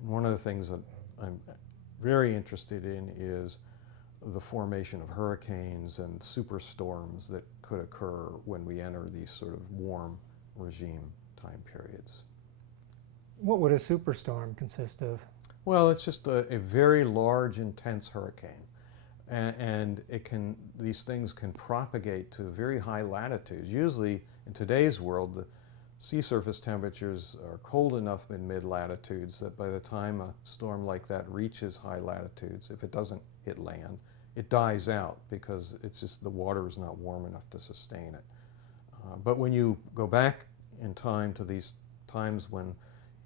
And one of the things that I'm very interested in is the formation of hurricanes and superstorms that could occur when we enter these sort of warm regime time periods. What would a superstorm consist of? Well, it's just a very large, intense hurricane. And these things can propagate to very high latitudes. Usually, in today's world, the sea surface temperatures are cold enough in mid-latitudes that by the time a storm like that reaches high latitudes, if it doesn't hit land, it dies out because it's just the water is not warm enough to sustain it. But when you go back in time to these times when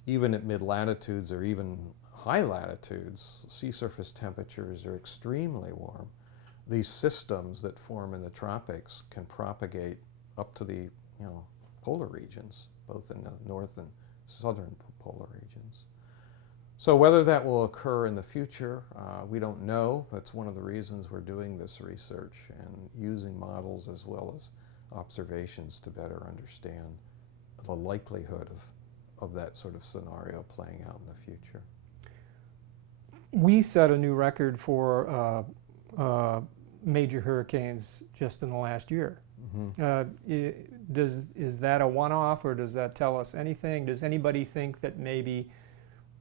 even at mid-latitudes or even high latitudes, sea surface temperatures are extremely warm. These systems that form in the tropics can propagate up to the polar regions, both in the north and southern polar regions. So whether that will occur in the future, we don't know. That's one of the reasons we're doing this research and using models as well as observations to better understand the likelihood of that sort of scenario playing out in the future. We set a new record for major hurricanes just in the last year. Mm-hmm. Is that a one-off, or does that tell us anything? Does anybody think that maybe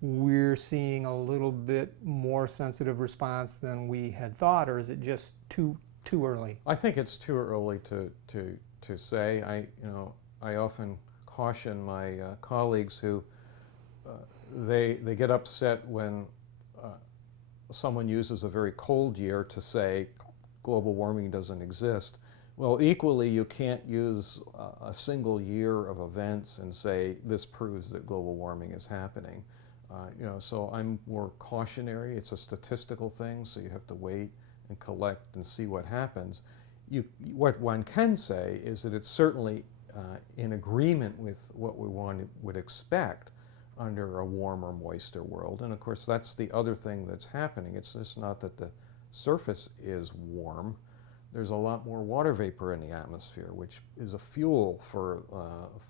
we're seeing a little bit more sensitive response than we had thought, or is it just too early? I think it's too early to say. I often caution my colleagues who they get upset when someone uses a very cold year to say global warming doesn't exist. Well, equally, you can't use a single year of events and say this proves that global warming is happening. So I'm more cautionary. It's a statistical thing, so you have to wait and collect and see what happens. What one can say is that it's certainly in agreement with what we would expect under a warmer, moister world. And of course, that's the other thing that's happening. It's just not that the surface is warm. There's a lot more water vapor in the atmosphere, which is a fuel for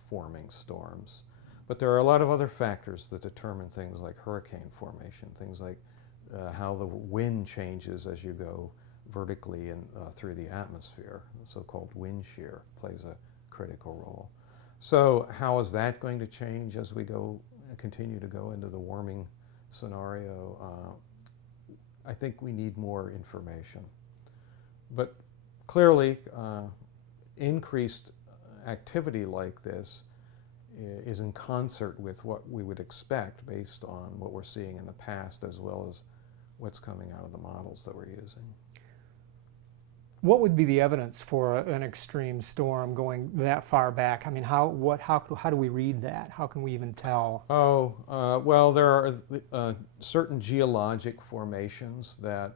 forming storms. But there are a lot of other factors that determine things like hurricane formation, things like how the wind changes as you go vertically and through the atmosphere. The so-called wind shear plays a critical role. So how is that going to change as we continue to go into the warming scenario? I think we need more information. But clearly, increased activity like this is in concert with what we would expect based on what we're seeing in the past as well as what's coming out of the models that we're using. What would be the evidence for an extreme storm going that far back? I mean, how do we read that? How can we even tell? Well, there are certain geologic formations that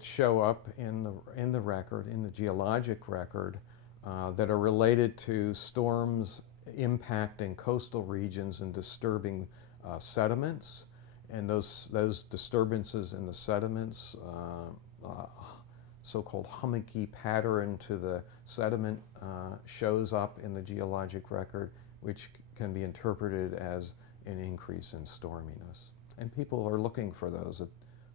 show up in the record, in the geologic record, that are related to storms impacting coastal regions and disturbing sediments, and those disturbances in the sediments. So-called hummocky pattern to the sediment shows up in the geologic record, which can be interpreted as an increase in storminess. And people are looking for those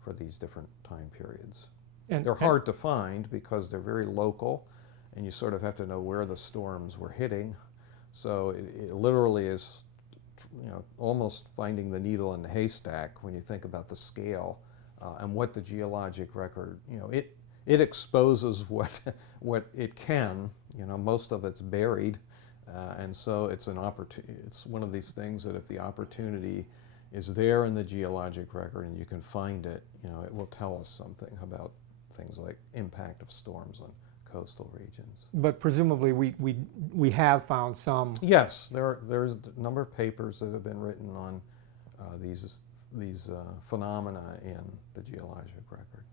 for these different time periods. And they're hard to find because they're very local, and you sort of have to know where the storms were hitting. So it literally is, almost finding the needle in the haystack when you think about the scale and what the geologic record, it exposes what it can. Most of it's buried, and so it's an opportunity. It's one of these things that if the opportunity is there in the geologic record and you can find it, it will tell us something about things like impact of storms on coastal regions. But presumably we have found some. Yes, there's a number of papers that have been written on these phenomena in the geologic record.